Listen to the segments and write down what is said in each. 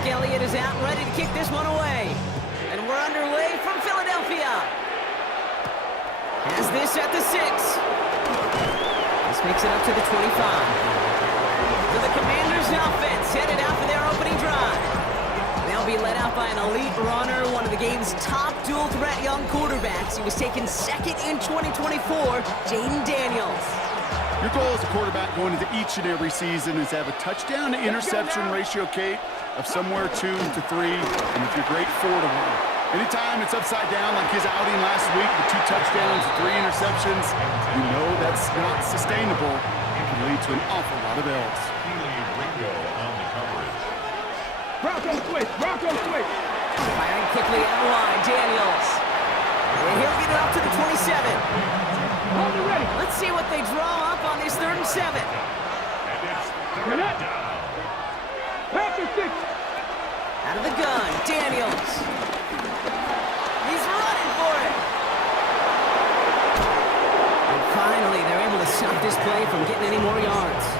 Zeke Elliott is out and ready to kick this one away. And we're underway from Philadelphia. Has this at the 6. This makes it up to the 25. So the Commanders offense headed out for their opening drive. They'll be led out by an elite runner, one of the game's top dual-threat young quarterbacks. He was taken second in 2024, Jayden Daniels. Your goal as a quarterback going into each and every season is to have a touchdown-to-interception ratio, Kate, of somewhere 2 to 3, and if you're great, 4 to 1. Anytime it's upside down like his outing last week with 2 touchdowns and 3 interceptions, you know that's not sustainable. It can lead to an awful lot of L's. Bronco switch! Bronco switch! Firing quickly out of line, Daniels. And he'll get it up to the 27. Hold it ready! Let's see what they draw up on this 3rd and 7. Get up! Back to 6! Out of the gun, Daniels. He's running for it. And finally, they're able to stop this play from getting any more yards.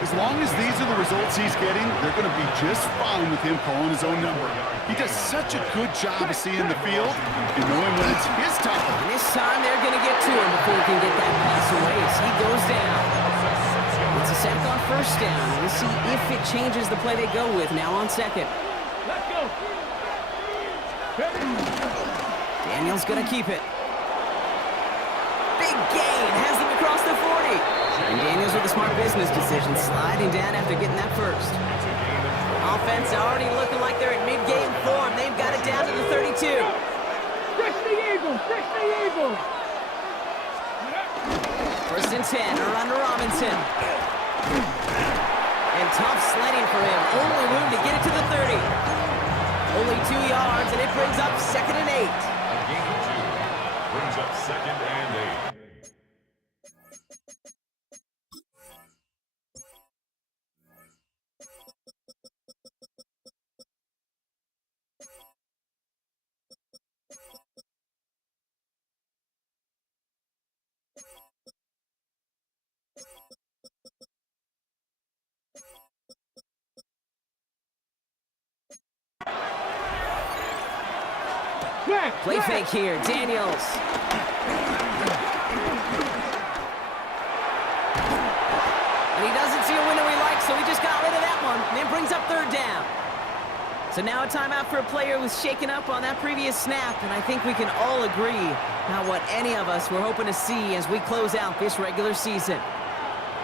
As long as these are the results he's getting, they're going to be just fine with him calling his own number. He does such a good job of seeing the field and knowing when it's his time. And this time, they're going to get to him before he can get that pass away as he goes down. It's a sack on 1st down. We'll see if it changes the play they go with now on 2nd. Let's go! Daniels going to keep it. Big gain, has them across the 40. And Daniels with a smart business decision, sliding down after getting that first. Offense already looking like they're in mid-game form. They've got it down to the 32. Fix the Eagles! Fix the Eagles! 1st and 10, around to Robinson. And tough sledding for him. Only room to get it to the 30. Only 2 yards, and it brings up 2nd and 8. Gain of 2 brings up 2nd and 8. Play fake here, Daniels. And he doesn't see a window he likes, so he just got rid of that one. And it brings up 3rd down. So now a timeout for a player who was shaken up on that previous snap, and I think we can all agree not what any of us were hoping to see as we close out this regular season.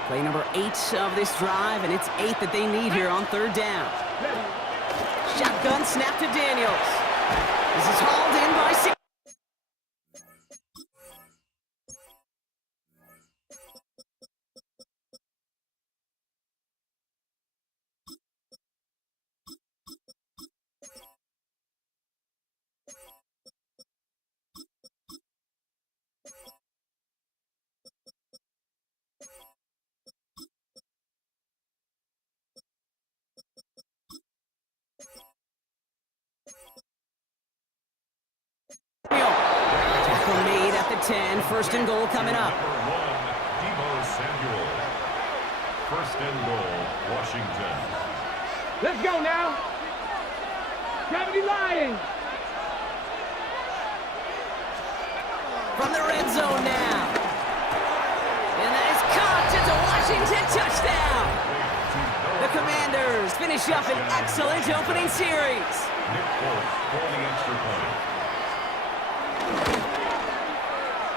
Play number 8 of this drive, and it's 8 that they need here on 3rd down. Shotgun snap to Daniels. This is hauled in by 6. Tackle made at the 10. 1st and goal coming up. Number 1, Deebo Samuel. 1st and goal, Washington. Let's go now! Gravity Lions! From the red zone now. And that is caught. It's a Washington touchdown. The Commanders finish up an excellent opening series. Nick Folk for the extra point.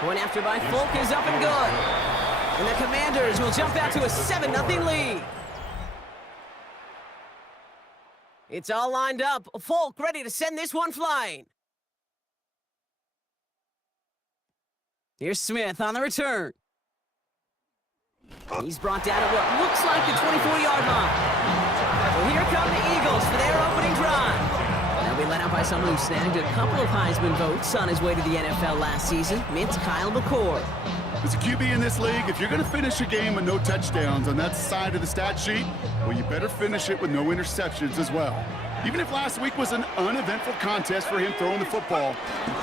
Point after by Folk is up and good. And the Commanders will jump out to a 7-0 lead. It's all lined up. Folk ready to send this one flying. Here's Smith on the return. He's brought down at what looks like the 24-yard line. So here come the Eagles for their opening drive. They'll be led out by someone who snagged a couple of Heisman votes on his way to the NFL last season. It's Kyle McCord. As a QB in this league, if you're going to finish a game with no touchdowns on that side of the stat sheet, well, you better finish it with no interceptions as well. Even if last week was an uneventful contest for him throwing the football,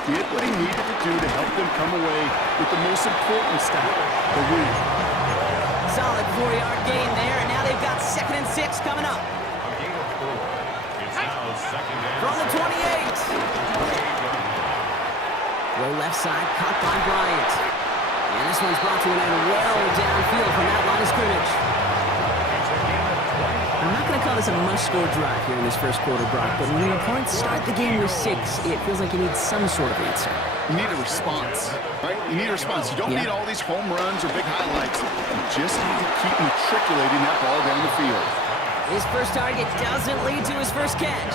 he did what he needed to do to help them come away with the most important stat, the win. Solid 4-yard gain there, and now they've got 2nd and 6 coming up. A gain of 4. second and From the 28. Low left side, caught by Bryant. And this one's brought to an end well downfield from that line of scrimmage. I'm not going to call this a must-score drive here in this first quarter, Brock, but when your opponents start the game with 6, it feels like you need some sort of answer. You need a response, right? You need a response. You don't need all these home runs or big highlights. You just need to keep matriculating that ball down the field. His first target doesn't lead to his first catch.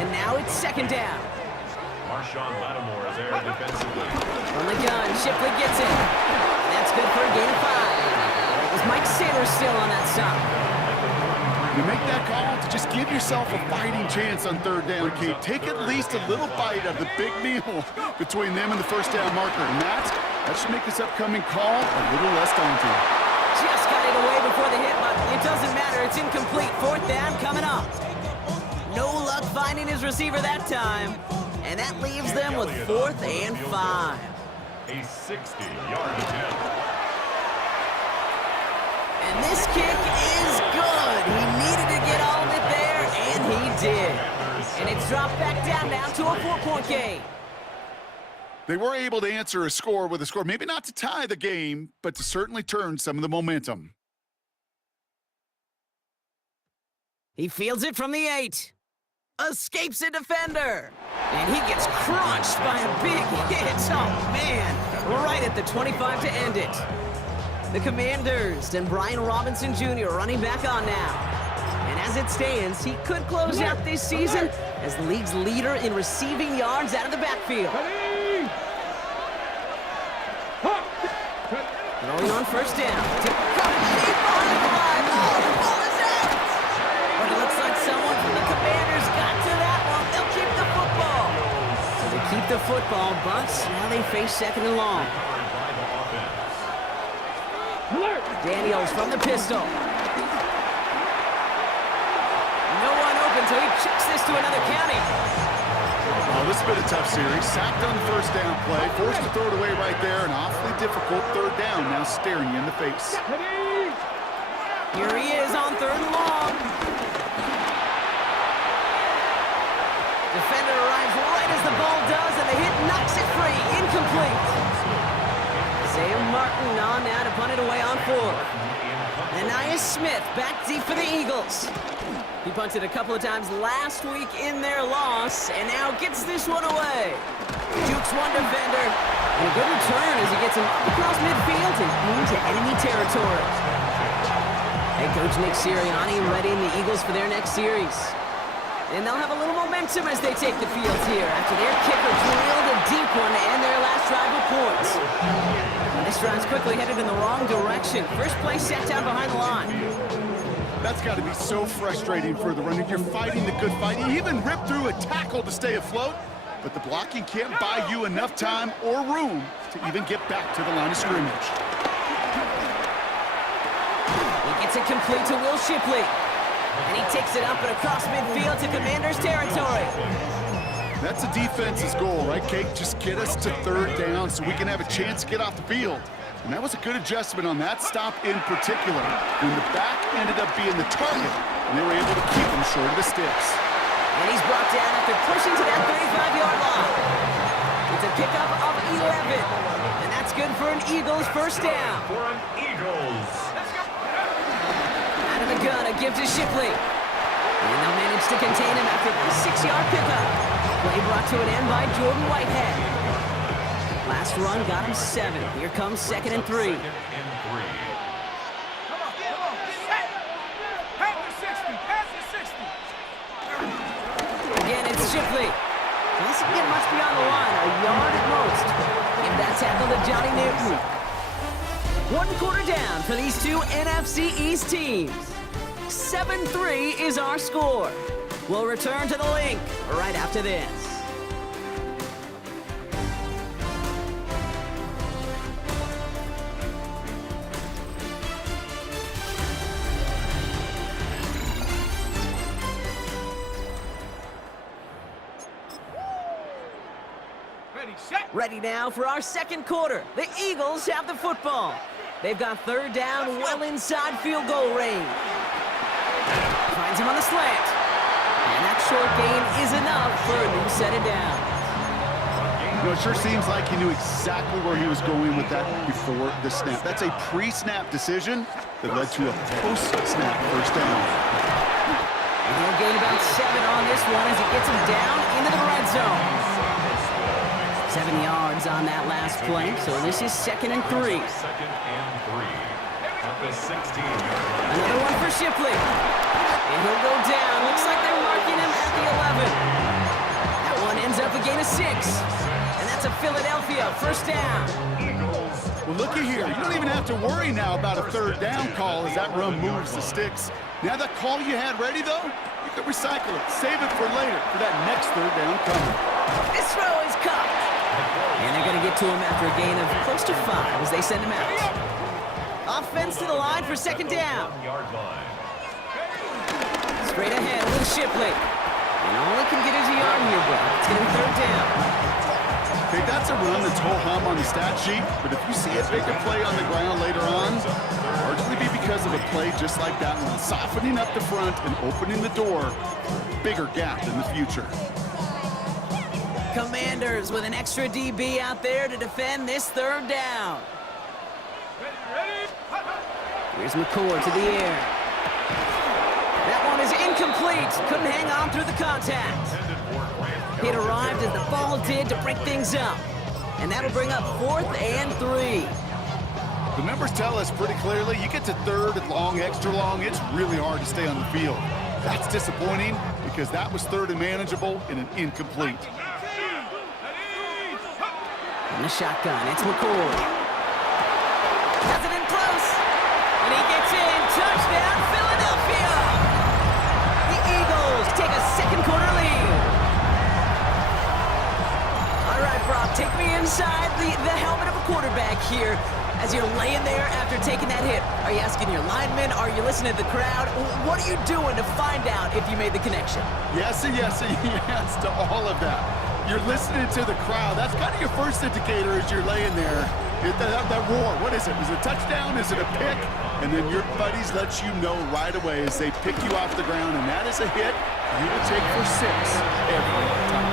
And now it's second down. Marshawn Lattimore there defensively. From the gun, Shipley gets it. And that's good for a gain of 5. It was Mike Saylor still on that stop. You make that call to just give yourself a fighting chance on third down, Kate. Take at least a little bite of the big meal between them and the first down marker. And that should make this upcoming call a little less daunting. Just got it away before the hit, but it doesn't matter. It's incomplete. Fourth down coming up. No luck finding his receiver that time. And that leaves them with 4th and 5. A 60-yard attempt. And this kick is good. He needed to get all of it there, and he did. And it's dropped back down now to a 4-point game. They were able to answer a score with a score, maybe not to tie the game, but to certainly turn some of the momentum. He fields it from the 8. Escapes a defender. And he gets crunched by a big hit. Oh, man. Right at the 25 to end it. The Commanders and Brian Robinson Jr. running back on now. And as it stands, he could close out this season as the league's leader in receiving yards out of the backfield. Throwing on first down. To deep behind the line. Oh, the ball is out! But it looks like someone from the Commanders got to that one. They'll keep the football. So they keep the football, but now they face second and long. Daniels from the pistol. No one open, so he checks this to another county. Oh, this has been a tough series. Sacked on the first down play, forced to throw it away right there. An awfully difficult third down now staring you in the face. Here he is on third and long. Defender arrives right as the ball does, and the hit knocks it free. Incomplete. Sam Martin on now to punt it away on 4th. Ananias Smith back deep for the Eagles. He punted a couple of times last week in their loss, and now gets this one away. Jukes one defender. And a good return as he gets him up across midfield and into enemy territory. Head coach Nick Sirianni readying the Eagles for their next series. And they'll have a little momentum as they take the field here after their kicker drilled a deep one to end their last drive with points. This drive's quickly headed in the wrong direction. First play set down behind the line. That's got to be so frustrating for the runner. You're fighting the good fight. You even ripped through a tackle to stay afloat, but the blocking can't buy you enough time or room to even get back to the line of scrimmage. He gets it complete to Will Shipley. And he takes it up and across midfield to Commanders territory. That's a defense's goal, right, Kate? Just get us to third down so we can have a chance to get off the field. And that was a good adjustment on that stop in particular. And the back ended up being the target, and they were able to keep him short of the sticks. And he's brought down after pushing to that 35-yard line. It's a pickup of 11. And that's good for an Eagles first down. For an Eagles. Out of the gun, a give to Shipley. And they'll manage to contain him after the 6-yard pickup. Play brought to an end by Jordan Whitehead. Last run got him 7. Here comes 2nd and 3. Come on. Pass the 60. Again, it's Shipley. Doesn't get much beyond the line, a yard at most. Give that tackle to Johnny Newton. 1 quarter down for these two NFC East teams. 7-3 is our score. We'll return to the link right after this. Ready now for our second quarter. The Eagles have the football. They've got third down well inside field goal range. Finds him on the slant. And that short gain is enough for a new set of downs. You know, it sure seems like he knew exactly where he was going with that before the snap. That's a pre-snap decision that led to a post-snap first down. And he'll gain about 7 on this one as he gets him down into the red zone. 7 yards on that last play, so this is 2nd and 3. 2nd and 3 at the 16-yard line. Another one for Shipley. And he'll go down. Looks like they're marking him at the 11. That one ends up a gain of 6. And that's a Philadelphia first down. Well, looky here. You don't even have to worry now about a third down call as that run moves the sticks. Now that call you had ready, though, you could recycle it. Save it for later for that next third down coming. This throw is caught. And they're going to get to him after a gain of close to 5 as they send him out. Offense to the line for 2nd down. 1-yard line. Straight ahead with Shipley. And all he can get is a yard here, bro. It's going to be 3rd down. Okay, that's a run that's ho-hum on the stat sheet, but if you see a bigger play on the ground later on, largely be because of a play just like that one, softening up the front and opening the door, bigger gap in the future. Commanders with an extra DB out there to defend this 3rd down. Here's McCord to the air. That one is incomplete. Couldn't hang on through the contact. It arrived as the ball did to break things up. And that'll bring up 4th and 3. The numbers tell us pretty clearly, you get to 3rd and long, extra long, it's really hard to stay on the field. That's disappointing because that was 3rd and manageable and an incomplete. In the shotgun, it's McCord. Has it in close. And he gets in. Touchdown, Philadelphia! The Eagles take a 2nd quarter lead. All right, Brock, take me inside the helmet of a quarterback here as you're laying there after taking that hit. Are you asking your linemen? Are you listening to the crowd? What are you doing to find out if you made the connection? Yes and yes and yes to all of that. You're listening to the crowd. That's kind of your first indicator as you're laying there. That roar, what is it? Is it a touchdown? Is it a pick? And then your buddies let you know right away as they pick you off the ground, and that is a hit you will take for 6 every time.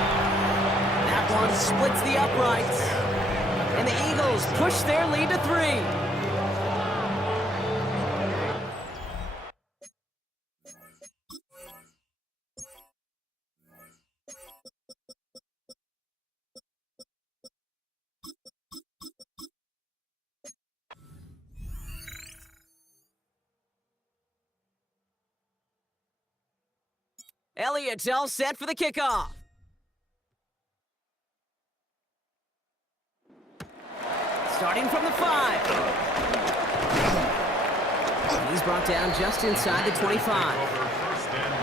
That one splits the uprights. And the Eagles push their lead to 3. Elliott's all set for the kickoff. Starting from the 5. He's brought down just inside the 25.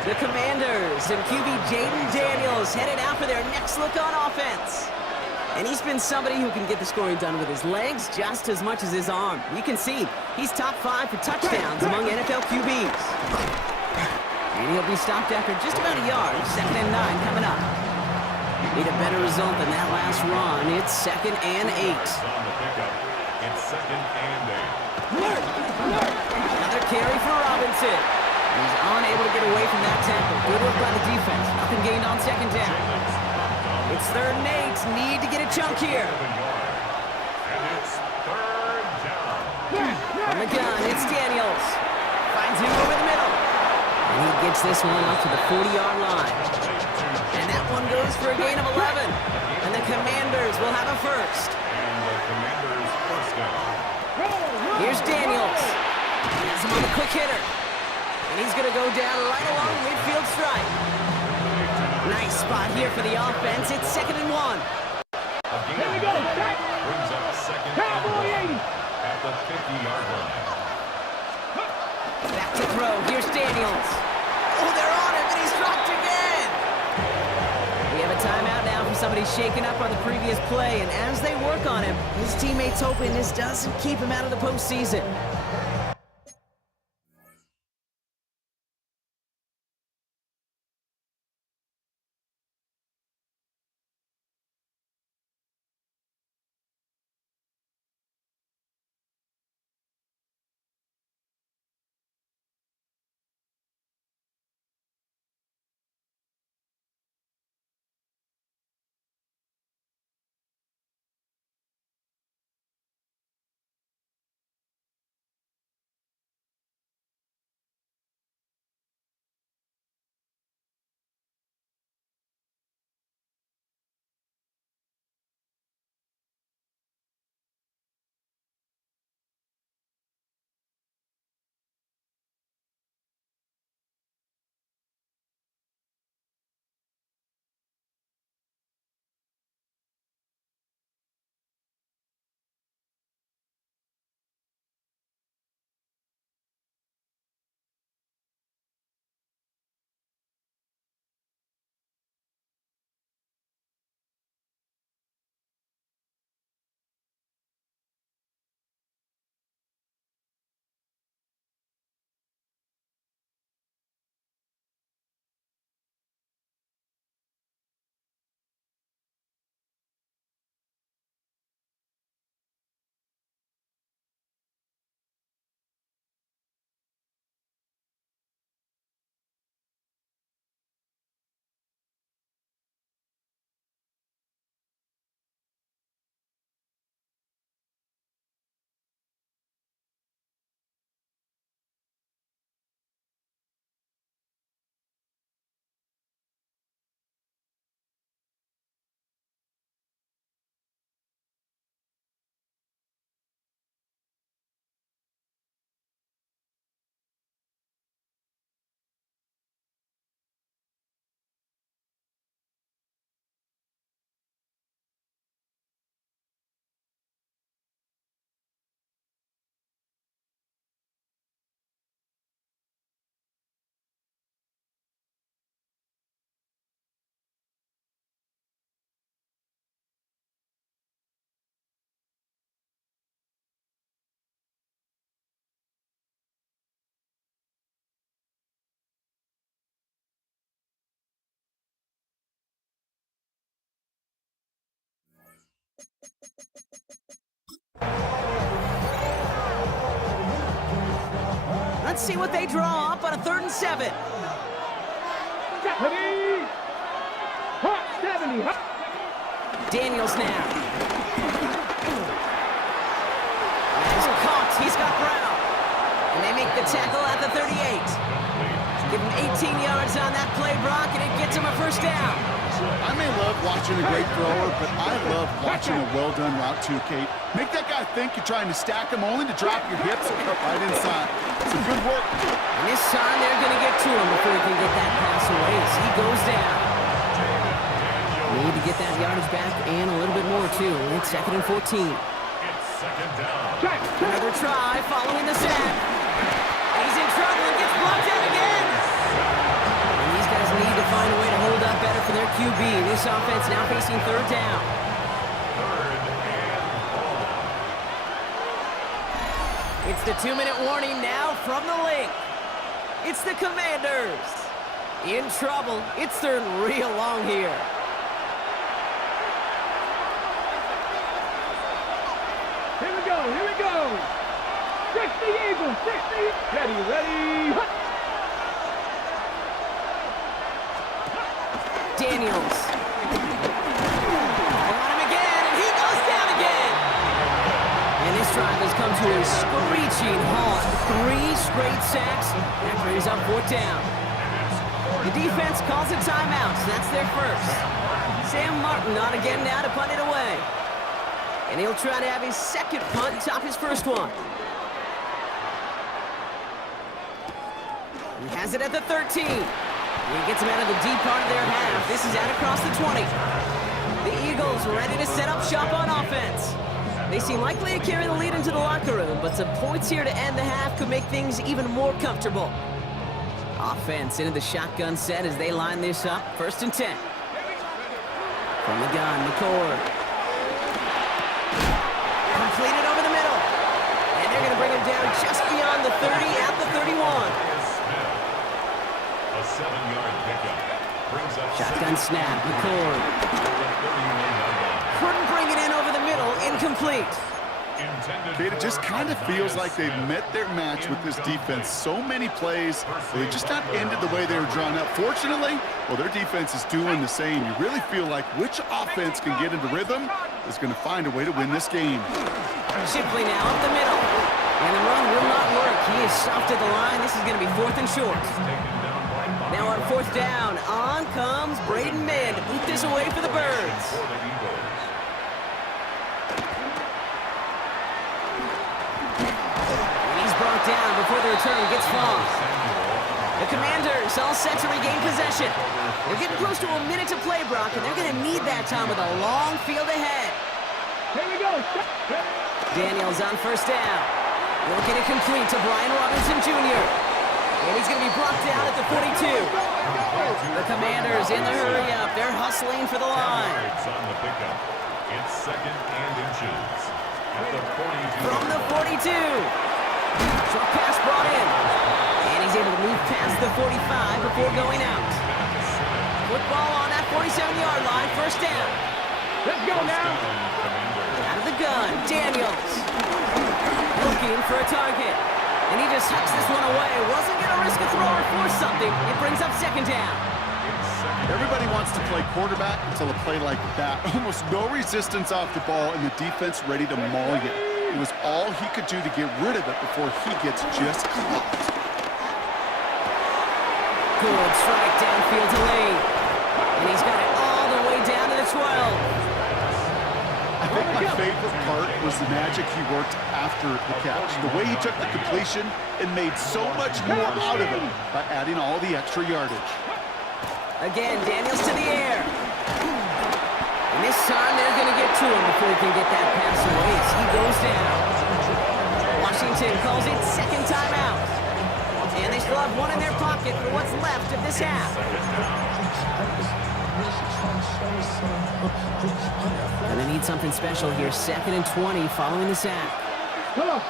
The Commanders and QB Jaden Daniels headed out for their next look on offense. And he's been somebody who can get the scoring done with his legs just as much as his arm. You can see he's top 5 for touchdowns among NFL QBs. And he'll be stopped after just about a yard. 2nd and 9 coming up. Need a better result than that last run. It's 2nd and 8. It's 2nd and 8. Another carry for Robinson. He's unable to get away from that tackle. Good work by the defense. Nothing gained on 2nd down. It's 3rd and 8. Need to get a chunk here. And it's 3rd down. From the gun, it's Daniels. Finds him over the middle. And he gets this one up to the 40-yard line. And that one goes for a gain of 11. And the Commanders will have a first. And the Commanders' first down. Here's Daniels. Has him on the quick hitter. And he's going to go down right along midfield stripe. Nice spot here for the offense. It's 2nd and 1. Here we go, set. Brings up 2nd Cowboy and 80. 1 at the 50-yard line. Back to throw. Here's Daniels. Oh, they're on him, and he's dropped again. We have a timeout now for somebody shaken up on the previous play, and as they work on him, his teammates hoping this doesn't keep him out of the postseason. Let's see what they draw up on a 3rd and 7. 70. Hot 70. Hot. Daniels now. He's caught. He's got Brown. And they make the tackle at the 38. Give him 18 yards on that play, Brock, and it gets him a 1st down. I may love watching a great thrower, but I love watching a well-done route too, Kate. Make that guy think you're trying to stack him only to drop your hips and cut right inside. It's a good work. And this time they're going to get to him before he can get that pass away as he goes down. Need to get that yardage back and a little bit more, too. It's 2nd and 14. It's 2nd down. Another try following the sack. And he's in trouble and gets blocked out again. And these guys need to find a way to hold up better for their QB. This offense now facing 3rd down. 3rd and 4. It's the 2-minute warning now from the link. It's the Commanders. In trouble. It's 3rd and real long here. Here we go. Here we go. 60 Eagles. 60. Ready. Hot. Daniels. On him again, and he goes down again. And this drive has come to a screeching halt. 3 straight sacks. That brings up 4th down. The defense calls a timeout, so that's their 1st. Sam Martin on again now to punt it away. And he'll try to have his 2nd punt top his 1st one. He has it at the 13. He gets him out of the deep part of their half. This is out across the 20. The Eagles ready to set up shop on offense. They seem likely to carry the lead into the locker room, but some points here to end the half could make things even more comfortable. Offense into the shotgun set as they line this up. 1st and 10. From the gun, McCord. Completed over the middle. And they're going to bring him down just beyond the 30 at the 31. A 7-yard pickup. Brings up Shotgun snap, McCord. Couldn't bring it in over the middle, incomplete. Kate, it just kind of feels like they've met their match with this defense. So many plays, they just not ended the way they were drawn up. Fortunately, well, their defense is doing the same. You really feel like which offense can get into rhythm is going to find a way to win this game. Shipley now up the middle. And the run will not work. He is soft at the line. This is going to be 4th and short. Now on 4th down, on comes Braden Mann to boot this away for the Birds. And he's brought down before the return gets long. The Commanders all set to regain possession. They're getting close to a minute to play, Brock, and they're going to need that time with a long field ahead. Here we go. Daniels on 1st down. Looking to complete to Brian Robinson Jr. And he's going to be brought down at the 42. The Commanders in the hurry up. They're hustling for the line. On the pickup. It's 2nd and inches. At the 42. From the 42. Short pass brought in. And he's able to move past the 45 before going out. Football on that 47-yard line. 1st down. Let's go now. Out of the gun. Daniels. Looking for a target. And he just hucks this one away. Wasn't going to risk a throw or force something. It brings up 2nd down. Everybody wants to play quarterback until a play like that. Almost no resistance off the ball and the defense ready to maul you. It was all he could do to get rid of it before he gets just caught. Good strike downfield to Lane. And he's got it all the way down to the 12. I think my favorite part was the magic he worked after the catch. The way he took the completion and made so much more out of it by adding all the extra yardage. Again, Daniels to the air. And this time they're going to get to him before he can get that pass away as he goes down. Washington calls it 2nd timeout. And they still have one in their pocket for what's left of this half. And they need something special here. 2nd and 20 following the sack. Come on.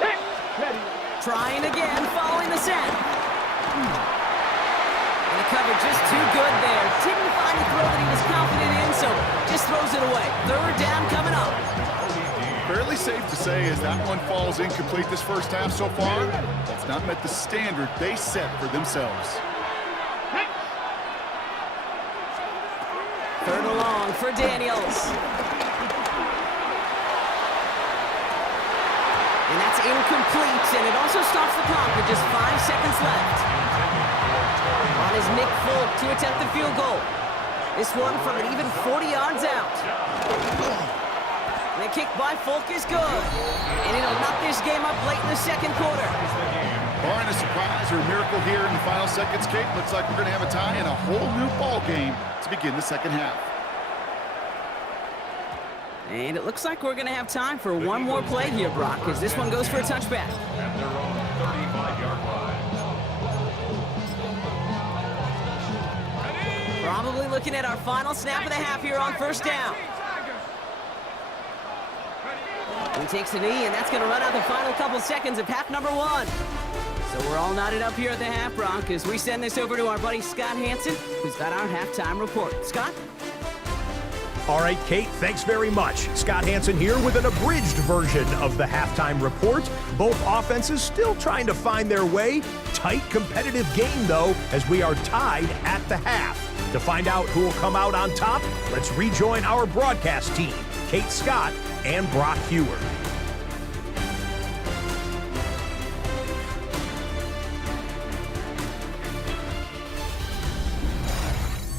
Hey, ready. Trying again following the sack. And the cover just too good there. Didn't find the throw that he was confident in, so just throws it away. 3rd down coming up. Fairly safe to say as that one falls incomplete this first half so far, that's not met the standard they set for themselves. Third and long for Daniels. And that's incomplete, and it also stops the clock with just 5 seconds left. On is Nick Folk to attempt the field goal. This one from an even 40 yards out. The kick by Folk is good. And it'll knock this game up late in the second quarter. Barring a surprise or a miracle here in the final seconds, Kate, looks like we're going to have a tie and a whole new ball game to begin the second half. And it looks like we're going to have time for one more play here, Brock, because this one goes for a touchback. At their own 35-yard line. Probably looking at our final snap of the half here on first down. He takes a knee, and that's going to run out the final couple seconds of half number 1. So we're all knotted up here at the half, Brock, as we send this over to our buddy Scott Hanson, who's got our halftime report. Scott? All right, Kate, thanks very much. Scott Hanson here with an abridged version of the halftime report. Both offenses still trying to find their way. Tight, competitive game, though, as we are tied at the half. To find out who will come out on top, let's rejoin our broadcast team, Kate Scott and Brock Huard.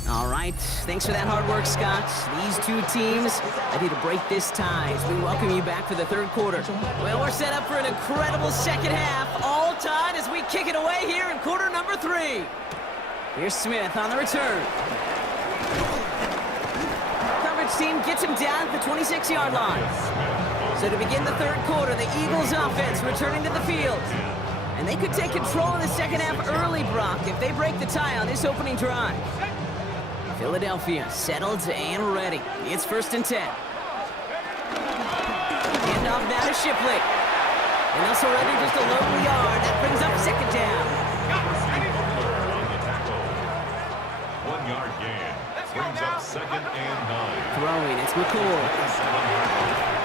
All right, thanks for that hard work, Scott. These two teams ready to break this tie as we welcome you back for the third quarter. Well, we're set up for an incredible second half, all tied as we kick it away here in quarter number 3. Here's Smith on the return. Coverage team gets him down at the 26-yard line. So to begin the third quarter, the Eagles offense returning to the field. And they could take control in the second half early, Brock, if they break the tie on this opening drive. Philadelphia settled and ready. It's first and 10. Handoff now to Shipley. And they'll surrender just a low yard. That brings up second down. On the tackle. 1-yard gain. Brings up second and 9. Throwing, it's McCool.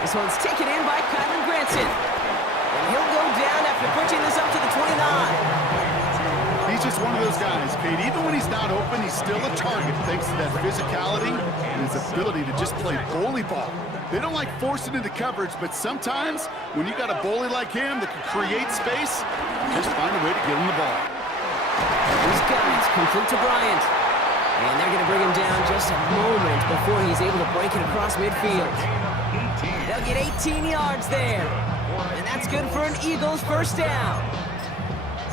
This one's taken in by Kylan Granson. And he'll go down after pushing this up to the 29. He's just one of those guys, Kate. Even when he's not open, he's still a target thanks to that physicality and his ability to just play bully ball. They don't like forcing into coverage, but sometimes when you got a bully like him that can create space, just find a way to get him the ball. These guys complete to Bryant. And they're going to bring him down just a moment before he's able to break it across midfield. They'll get 18 yards there. And that's good for an Eagles first down.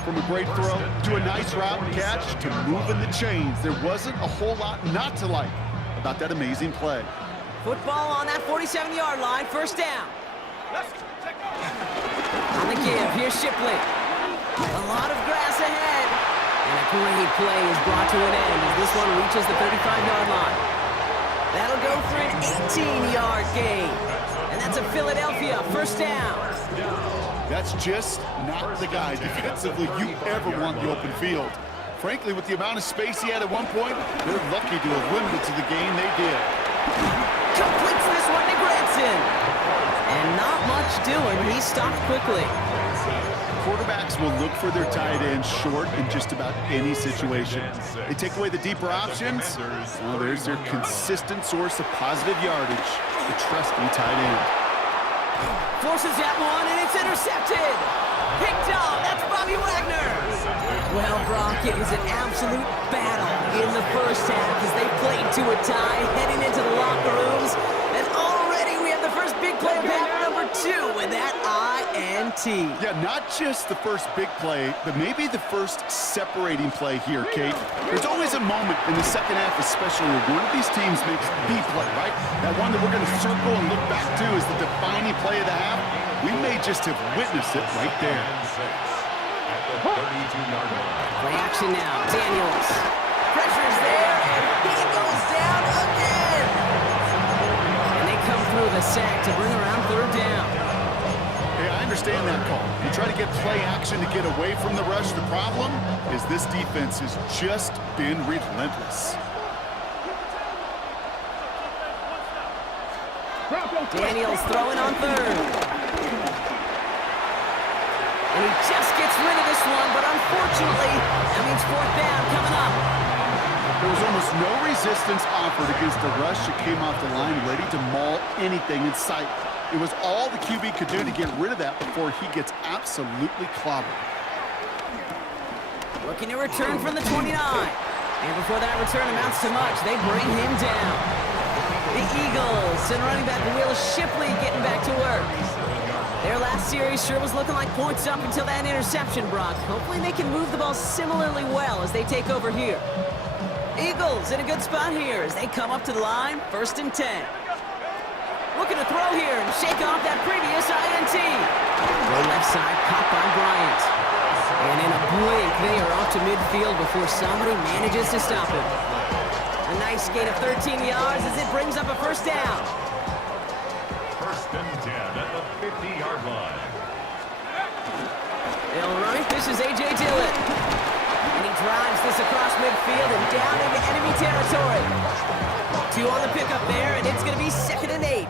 From a great throw to a nice route and catch to moving the chains, there wasn't a whole lot not to like about that amazing play. Football on that 47-yard line, first down. On the give, here's Shipley. A lot of grass ahead. And a great play is brought to an end as this one reaches the 35-yard line. That'll go for an 18-yard gain. And that's a Philadelphia first down. That's just not the guy defensively you ever want the open field. Frankly, with the amount of space he had at one point, they're lucky to have limited to the game they did. Completes this one to Granson. And not much doing. He stopped quickly. Quarterbacks will look for their tight end short in just about any situation. They take away the deeper options. Well, there's their consistent source of positive yardage, the trusty tight end. Forces that one, and it's intercepted. Picked off. That's Bobby Wagner. Well, Brock, it was an absolute battle in the first half as they played to a tie, heading into the locker rooms. And already we have the first big play of half number 2 with that INT. Yeah, not just the first big play, but maybe the first separating play here, Kate. There's always a moment in the second half, especially when one of these teams makes the play, right? That one that we're going to circle and look back to as the defining play of the half. We may just have witnessed it right there. At the 32-yard line. Play action now. Daniels. Pressure's there, and he goes down again. And they come through the sack to bring around third down. Hey, I understand that call. You try to get play action to get away from the rush. The problem is this defense has just been relentless. Drop Daniels throwing on third. And he just gets rid of this one, but unfortunately, that means fourth down coming up. There was almost no resistance offered against the rush that came off the line ready to maul anything in sight. It was all the QB could do to get rid of that before he gets absolutely clobbered. Looking to return from the 29. And before that return amounts to much, they bring him down. The Eagles and running back Will Shipley getting back to work. Their last series sure was looking like points up until that interception, Brock. Hopefully they can move the ball similarly well as they take over here. Eagles in a good spot here as they come up to the line, 1st and 10. Looking to throw here and shake off that previous INT. Low left side, caught by Bryant. And in a blink, they are off to midfield before somebody manages to stop him. A nice gain of 13 yards as it brings up a first down. 1st and 10 at the 50-yard line. All right, this is A.J. Dillon. And he drives this across midfield and down into enemy territory. 2 on the pickup there, and it's going to be 2nd and 8.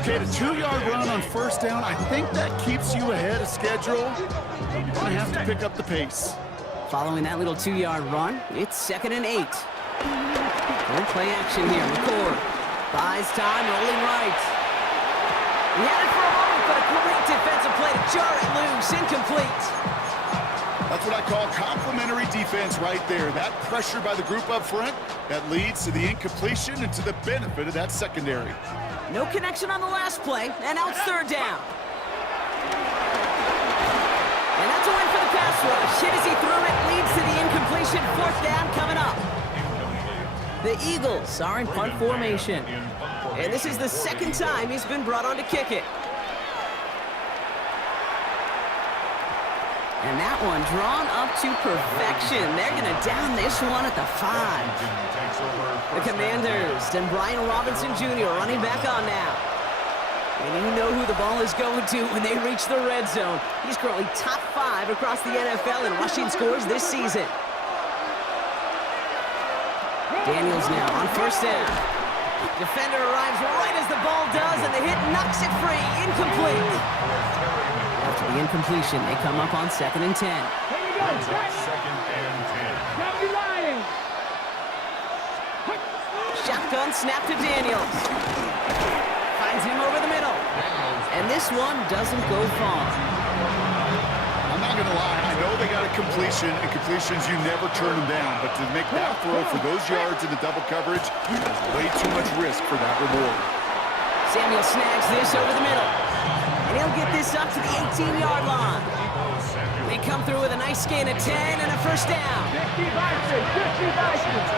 Okay, the 2-yard run on 1st down, I think that keeps you ahead of schedule. You're going to have to pick up the pace. Following that little 2-yard run, it's 2nd and 8. Don't play action here. McCord buys time, rolling right. He had it for a moment, but a great defensive play to jar it loose, incomplete. That's what I call complimentary defense right there. That pressure by the group up front, that leads to the incompletion and to the benefit of that secondary. No connection on the last play, and now it's 3rd down. And that's a win for the pass rush. Hit as he threw it, leads to the incompletion. 4th down coming up. The Eagles are in punt formation. And this is the 2nd time he's been brought on to kick it. And that one drawn up to perfection. They're going to down this one at the 5. The Commanders and Brian Robinson Jr. running back on now. And you know who the ball is going to when they reach the red zone. He's currently top 5 across the NFL in rushing scores this season. Daniels now on 1st down. Defender arrives right as the ball does, and the hit knocks it free. Incomplete. After the incompletion, they come up on 2nd and 10. Here we go. 2nd and 10. County Lions. Shotgun snap to Daniels. Finds him over the middle. And this one doesn't go far. I'm not going to lie, I know they got a completion, and completions, you never turn them down. But to make that throw for those yards in the double coverage, there's way too much risk for that reward. Samuel snags this over the middle. And he'll get this up to the 18-yard line. They come through with a nice gain of 10 and a 1st down. 50 Vikings.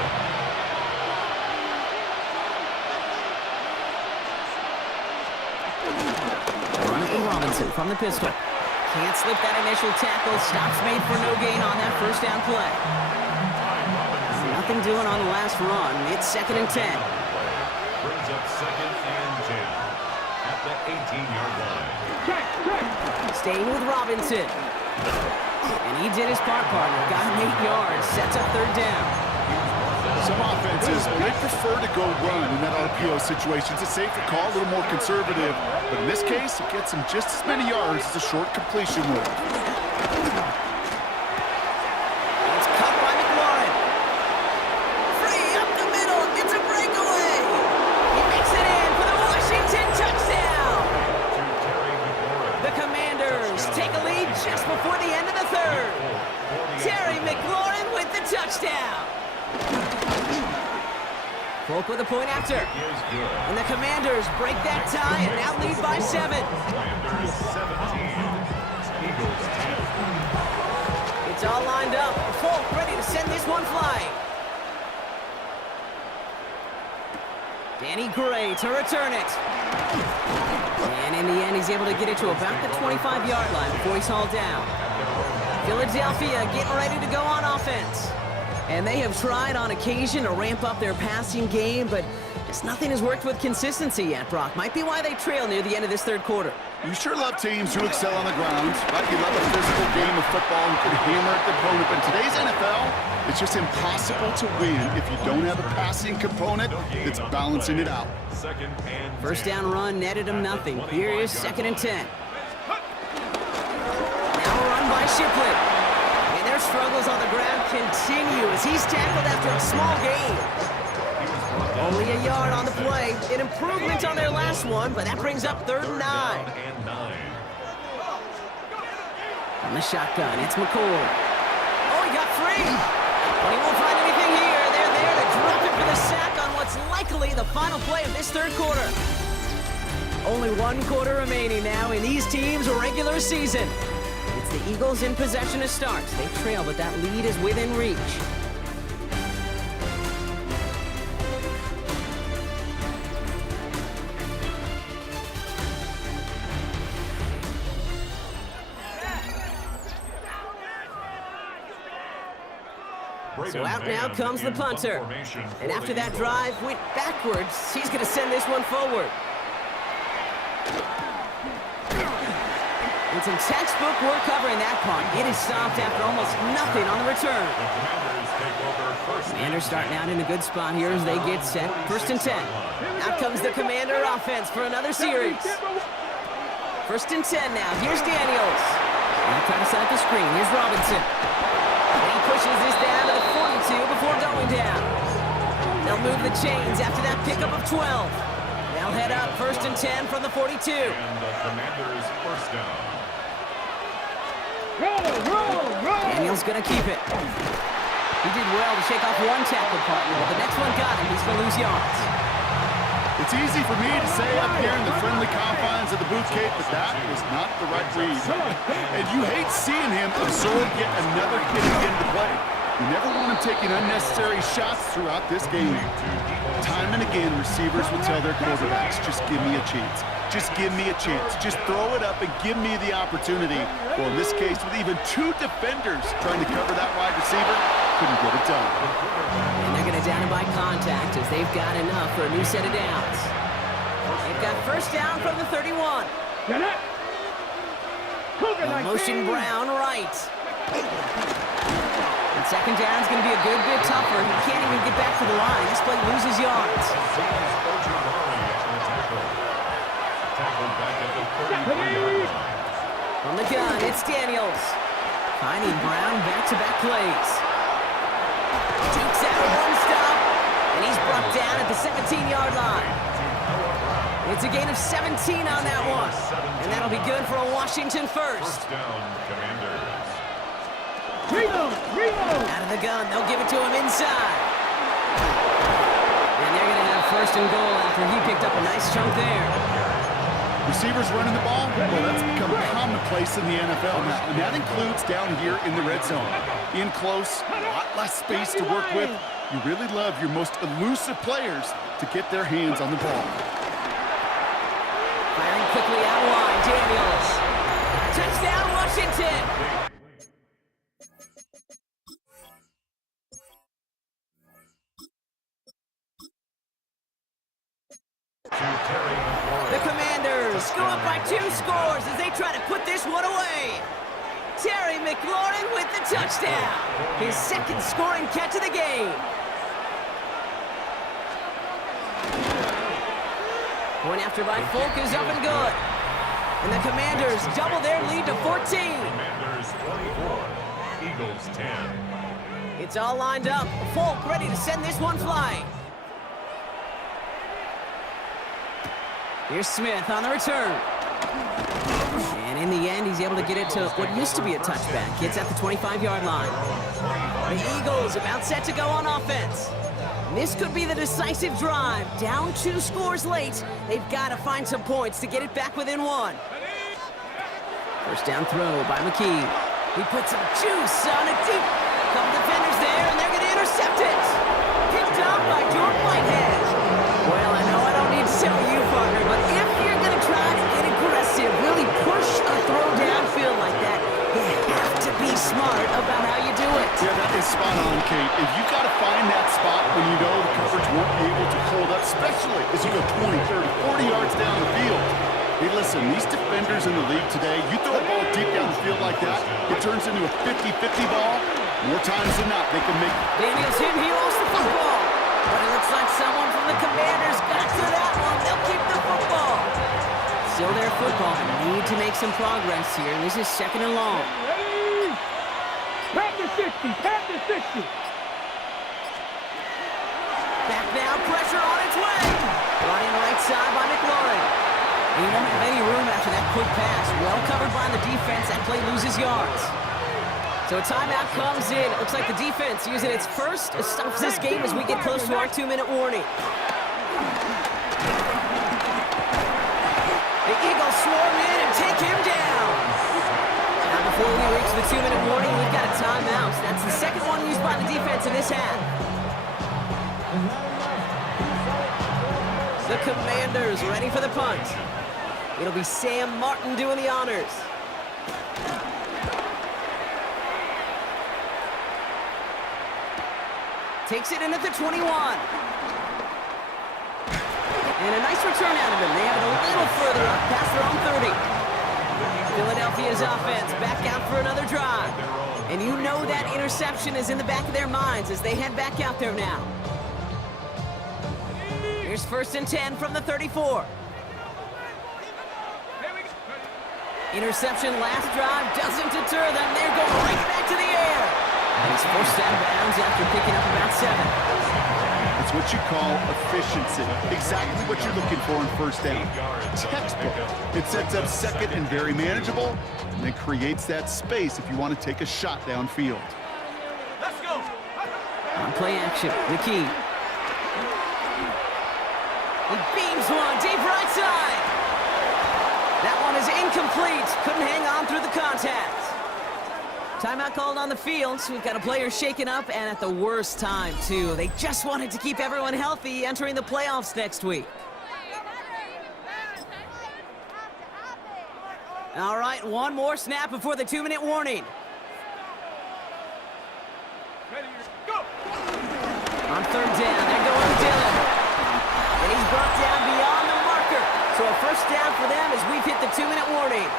Run it with Robinson from the pistol. Can't slip that initial tackle. Stops made for no gain on that 1st down play. Nothing doing on the last run. It's 2nd and 10. Brings up 2nd and 10 at the 18-yard line. Staying with Robinson. And he did his part, partner. Got him 8 yards. Sets up 3rd down. Some offenses, they prefer to go run in that RPO situation. It's a safer call, a little more conservative. But in this case, it gets him just as many yards as a short completion would. It's cut by McLaurin. Free up the middle. It's a breakaway. He makes it in for the Washington touchdown. The Commanders take a lead just before the end of the 3rd. Terry McLaurin with the touchdown. Polk with a point after. And the Commanders break that tie and now lead by 7. Commanders 17. Eagles 10. It's all lined up. Polk ready to send this one flying. Danny Gray to return it. And in the end, he's able to get it to about the 25-yard line before he's hauled down. Philadelphia getting ready to go on offense. And they have tried on occasion to ramp up their passing game, but Just nothing has worked with consistency yet, Brock. Might be why they trail near the end of this third quarter. You sure love teams who excel on the ground, right? You love a physical game of football and could hammer at the opponent. But in today's NFL, it's just impossible to win if you don't have a passing component that's balancing it out. First down run netted him nothing. Here is 2nd and 10. Now a run by Shipley. And their struggles on the ground continue as he's tackled after a small gain. Only a yard on the play. An improvement on their last one, but that brings up 3rd and 9. On the shotgun, it's McCoy. Oh, he got free. But he won't find anything here. They're there to drop it for the sack on what's likely the final play of this third quarter. Only 1 quarter remaining now in these teams' regular season. It's the Eagles in possession to start. They trail, but that lead is within reach. So out now comes the punter. And after that drive went backwards, he's going to send this one forward. And some textbook work covering that punt. It is stopped after almost nothing on the return. Commanders starting out in a good spot here as they get set. 1st and 10. Out comes the Commander offense for another series. 1st and 10 now. Here's Daniels. Now trying to set up the screen. Here's Robinson. And he pushes this down to the 42 before going down. They'll move the chains after that pickup of 12. They'll head up 1st and 10 from the 42. And the Commanders' first down. Daniels going to keep it. He did well to shake off one tackle partner, but the next one got him. He's going to lose yards. It's easy for me to say up here in the friendly confines of the booth, Kate, but that was not the right read. And you hate seeing him absorb yet another hit again to play. You never want him taking unnecessary shots throughout this game. Time and again, receivers will tell their quarterbacks, just give me a chance. Just give me a chance. Just throw it up and give me the opportunity. Well, in this case, with even 2 defenders trying to cover that wide receiver, couldn't get it done. And they're going to down him by contact as they've got enough for a new set of downs. They've got 1st down from the 31. Motion Brown right. And 2nd down is going to be a good bit tougher. He can't even get back to the line. This play loses yards. From the gun, it's Daniels. Finding Brown back-to-back plays. Takes out one stop, and he's brought down at the 17-yard line. It's a gain of 17 on that one, and that'll be good for a Washington first. Out of the gun, they'll give it to him inside. And they're going to have 1st and goal after he picked up a nice chunk there. Receivers running the ball, well, that's become commonplace in the NFL now, and that includes down here in the red zone. In close, a lot less space to work with. You really love your most elusive players to get their hands on the ball. Firing quickly out wide, Daniels. Touchdown, Washington! The Commanders go up by 2 scores as they try to put this one away. Terry McLaurin with the touchdown. His 2nd scoring catch of the game. Point after by Folk is up and good. And the Commanders double their lead to 14. Commanders 24, Eagles 10. It's all lined up. Folk ready to send this one flying. Here's Smith on the return. And in the end, he's able to get it to what used to be a touchback. Gets at the 25-yard line. The Eagles about set to go on offense. This could be the decisive drive. Down 2 scores late. They've got to find some points to get it back within 1. First down throw by McKee. He puts some juice on it deep. Couple defenders there, and they're going to intercept it. Picked up by Jordan Whitehead. Well, I know I don't need to tell you, partner, but if you're going to try to get aggressive, really push a throw downfield like that, you have to be smart about how you do it. Yeah, that is spot on, Kate. If you've got to find that spot when you know the coverage won't be able to hold up, especially listen, these defenders in the league today, you throw a ball deep down the field like that, it turns into a 50-50 ball. More times than not, they can make it. Danielson, he lost the football. But it looks like someone from the Commanders got to that one. They'll keep the football. Still their football. Need to make some progress here. And this is 2nd and long. Ready? Pat the 60. Pat the 60. Back now, pressure on its way. Running right side by McLaurin. And you don't have any room after that quick pass. Well covered by the defense. That play loses yards. So a timeout comes in. It looks like the defense using its first to stop this game as we get close to our 2-minute warning. The Eagles swarm in and take him down. Now before we reach the 2-minute warning, we've got a timeout. That's the second one used by the defense in this half. The Commanders ready for the punt. It'll be Sam Martin doing the honors. Takes it in at the 21. And a nice return out of him. They have it a little further up past their own 30. Philadelphia's offense back out for another drive. And you know that interception is in the back of their minds as they head back out there now. Here's 1st and 10 from the 34. Interception last drive doesn't deter them. They're going right back to the air. And he's forced out of bounds after picking up about 7. It's what you call efficiency. Exactly what you're looking for in 1st down. Textbook. It sets up 2nd and very manageable, and then creates that space if you want to take a shot downfield. Let's go. On play action, McKee. He beams one deep right side. That one is incomplete. Couldn't hang on through the contact. Timeout called on the field, so we've got a player shaken up, and at the worst time, too. They just wanted to keep everyone healthy entering the playoffs next week. All right, one more snap before the 2-minute warning. Ready, go. On 3rd down, they're going to Dillon. And he's brought down beyond the marker. So a 1st down for them as we've hit the 2-minute warning.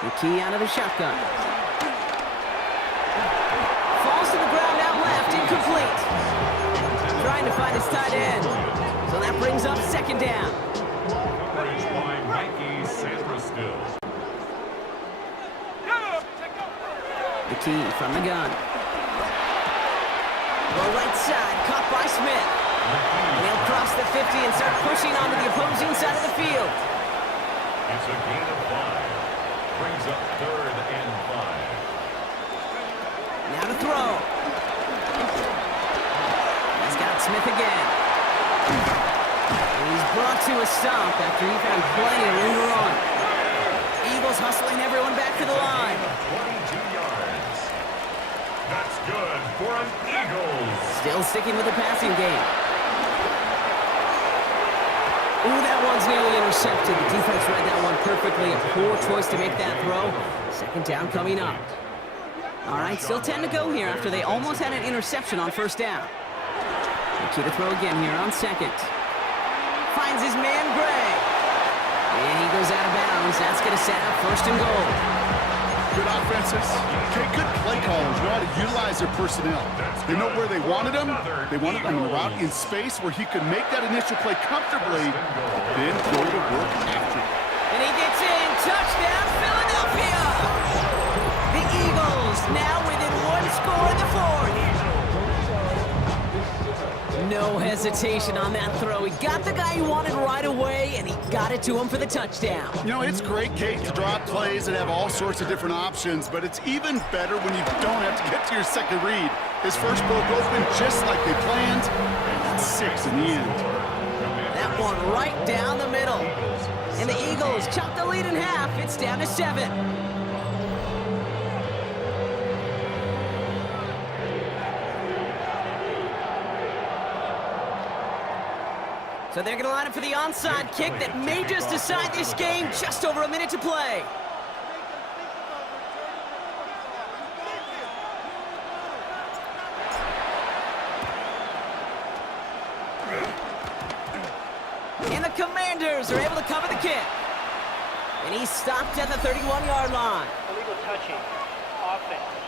McKee out of the shotgun. Falls to the ground out left, incomplete. Trying to find his tight end. So that brings up 2nd down. Coverage by Mikey Sanderstill. McKee from the gun. The right side, caught by Smith. And he'll cross the 50 and start pushing onto the opposing side of the field. It's a gain of 5. Brings up 3rd and 5. Now to throw. He's got Smith again. And he's brought to a stop after he found plenty of room to run. Eagles hustling everyone back to the line. 22 yards. That's good for an Eagles. Still sticking with the passing game. Ooh, that one's nearly intercepted. The defense read that one perfectly. A poor choice to make that throw. 2nd down coming up. All right, still 10 to go here after they almost had an interception on 1st down. McKee to throw again here on 2nd. Finds his man, Gray. And he goes out of bounds. That's going to set up 1st and goal. Good offenses. Okay, good play callers know how to utilize their personnel. They know where they wanted them. They wanted them in the route in space where he could make that initial play comfortably, then go to work after. And he gets in. Touchdown, Philadelphia! The Eagles now within 1 score in the 4th. No hesitation on that throw. He got the guy he wanted right away, and he got it to him for the touchdown. You know, it's great, Kate, to draw plays and have all sorts of different options, but it's even better when you don't have to get to your 2nd read. His first broke open just like they planned, and it's 6 in the end. That one right down the middle. And the Eagles chop the lead in half. It's down to 7. So they're going to line up for the onside kick that may just decide this game. Just over a minute to play. And the Commanders are able to cover the kick. And he's stopped at the 31-yard line. Illegal touching. Offense.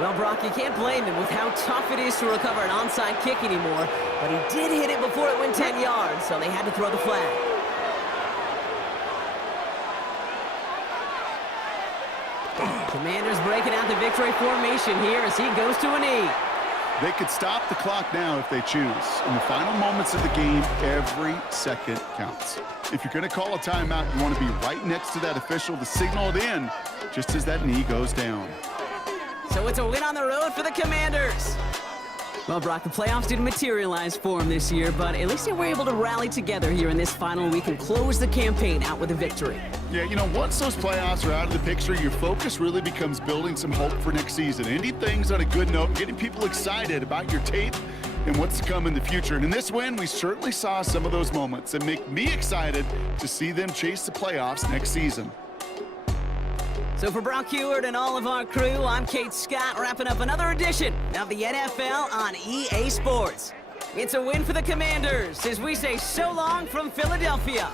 Well, Brock, you can't blame him with how tough it is to recover an onside kick anymore. But he did hit it before it went 10 yards, so they had to throw the flag. Commanders breaking out the victory formation here as he goes to a knee. They could stop the clock now if they choose. In the final moments of the game, every second counts. If you're going to call a timeout, you want to be right next to that official to signal it in just as that knee goes down. So it's a win on the road for the Commanders. Well, Brock, the playoffs didn't materialize for them this year, but at least they were able to rally together here in this final week and close the campaign out with a victory. Yeah, you know, once those playoffs are out of the picture, your focus really becomes building some hope for next season. Ending things on a good note, getting people excited about your tape and what's to come in the future. And in this win, we certainly saw some of those moments that make me excited to see them chase the playoffs next season. So for Brock Huard and all of our crew, I'm Kate Scott, wrapping up another edition of the NFL on EA Sports. It's a win for the Commanders as we say so long from Philadelphia.